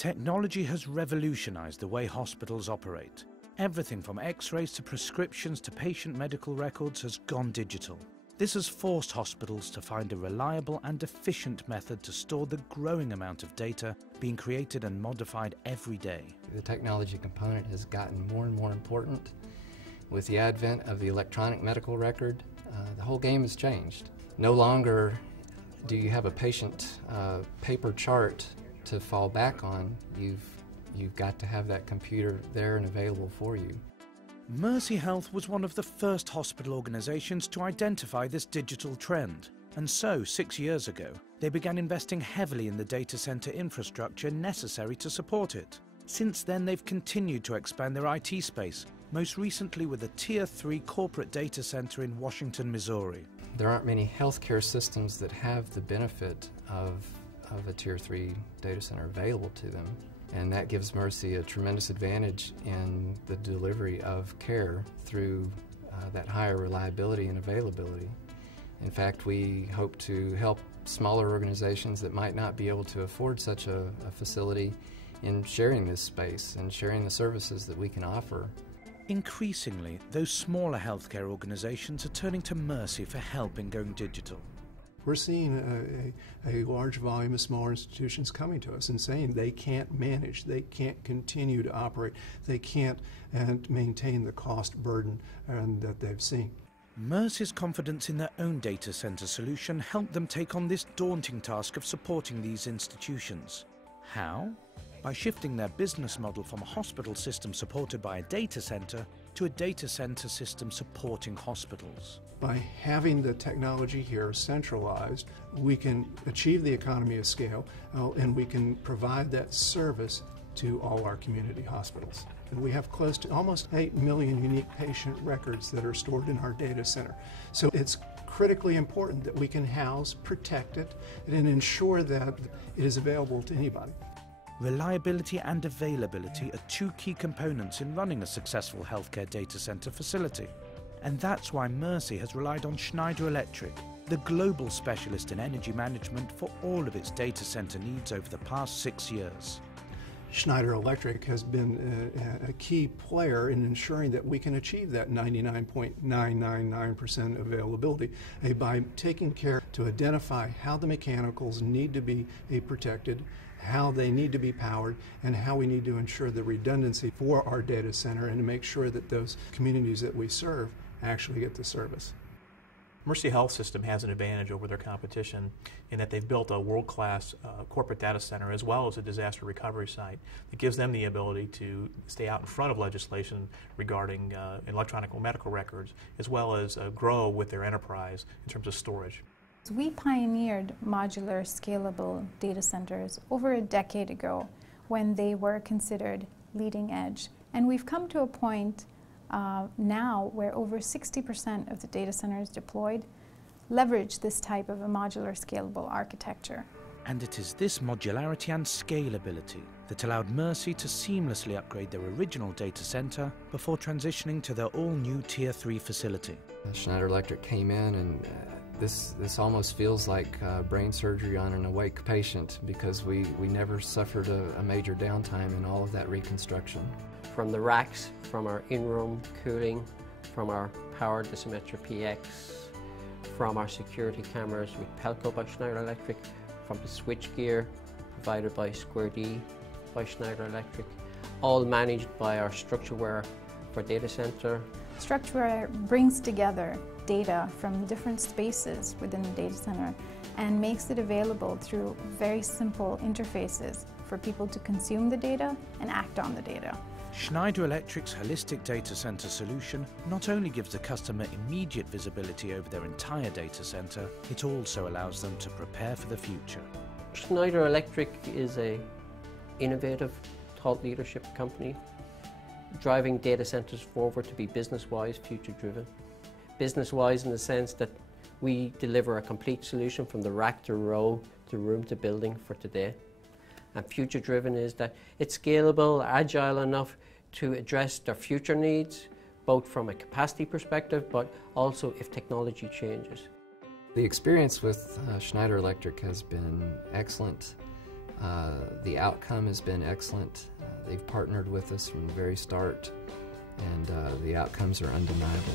Technology has revolutionized the way hospitals operate. Everything from X-rays to prescriptions to patient medical records has gone digital. This has forced hospitals to find a reliable and efficient method to store the growing amount of data being created and modified every day. The technology component has gotten more and more important. With the advent of the electronic medical record, the whole game has changed. No longer do you have a patient paper chart to fall back on. You've got to have that computer there and available for you. Mercy Health was one of the first hospital organizations to identify this digital trend. And so, 6 years ago, they began investing heavily in the data center infrastructure necessary to support it. Since then, they've continued to expand their IT space, most recently with a Tier 3 corporate data center in Washington, Missouri. There aren't many healthcare systems that have the benefit of a Tier 3 data center available to them. And that gives Mercy a tremendous advantage in the delivery of care through that higher reliability and availability. In fact, we hope to help smaller organizations that might not be able to afford such a facility in sharing this space and sharing the services that we can offer. Increasingly, those smaller healthcare organizations are turning to Mercy for help in going digital. We're seeing a large volume of smaller institutions coming to us and saying they can't manage, they can't continue to operate, they can't maintain the cost burden that they've seen. Mercy's confidence in their own data center solution helped them take on this daunting task of supporting these institutions. How? By shifting their business model from a hospital system supported by a data center to a data center system supporting hospitals. By having the technology here centralized, we can achieve the economy of scale and we can provide that service to all our community hospitals. And we have close to almost 8 million unique patient records that are stored in our data center. So it's critically important that we can house, protect it, and ensure that it is available to anybody. Reliability and availability are two key components in running a successful healthcare data center facility. And that's why Mercy has relied on Schneider Electric, the global specialist in energy management, for all of its data center needs over the past 6 years. Schneider Electric has been a key player in ensuring that we can achieve that 99.999% availability by taking care to identify how the mechanicals need to be protected, how they need to be powered, and how we need to ensure the redundancy for our data center and to make sure that those communities that we serve actually get the service. Mercy Health System has an advantage over their competition in that they've built a world-class corporate data center as well as a disaster recovery site that gives them the ability to stay out in front of legislation regarding electronic medical records, as well as grow with their enterprise in terms of storage. We pioneered modular, scalable data centers over a decade ago when they were considered leading edge. And we've come to a point now where over 60% of the data centers deployed leverage this type of a modular, scalable architecture. And it is this modularity and scalability that allowed Mercy to seamlessly upgrade their original data center before transitioning to their all-new Tier 3 facility. Schneider Electric came in and this almost feels like brain surgery on an awake patient because we never suffered a major downtime in all of that reconstruction. From the racks, from our in-room cooling, from our powered Symmetra PX, from our security cameras with Pelco by Schneider Electric, from the switchgear provided by Square D by Schneider Electric, all managed by our StructureWare for data center. StructureWare brings together data from different spaces within the data center and makes it available through very simple interfaces for people to consume the data and act on the data. Schneider Electric's holistic data center solution not only gives the customer immediate visibility over their entire data center, it also allows them to prepare for the future. Schneider Electric is an innovative thought leadership company, driving data centers forward to be business-wise, future-driven. Business-wise in the sense that we deliver a complete solution from the rack to row to room to building for today. And future-driven is that it's scalable, agile enough to address their future needs, both from a capacity perspective, but also if technology changes. The experience with Schneider Electric has been excellent. The outcome has been excellent. They've partnered with us from the very start, and the outcomes are undeniable.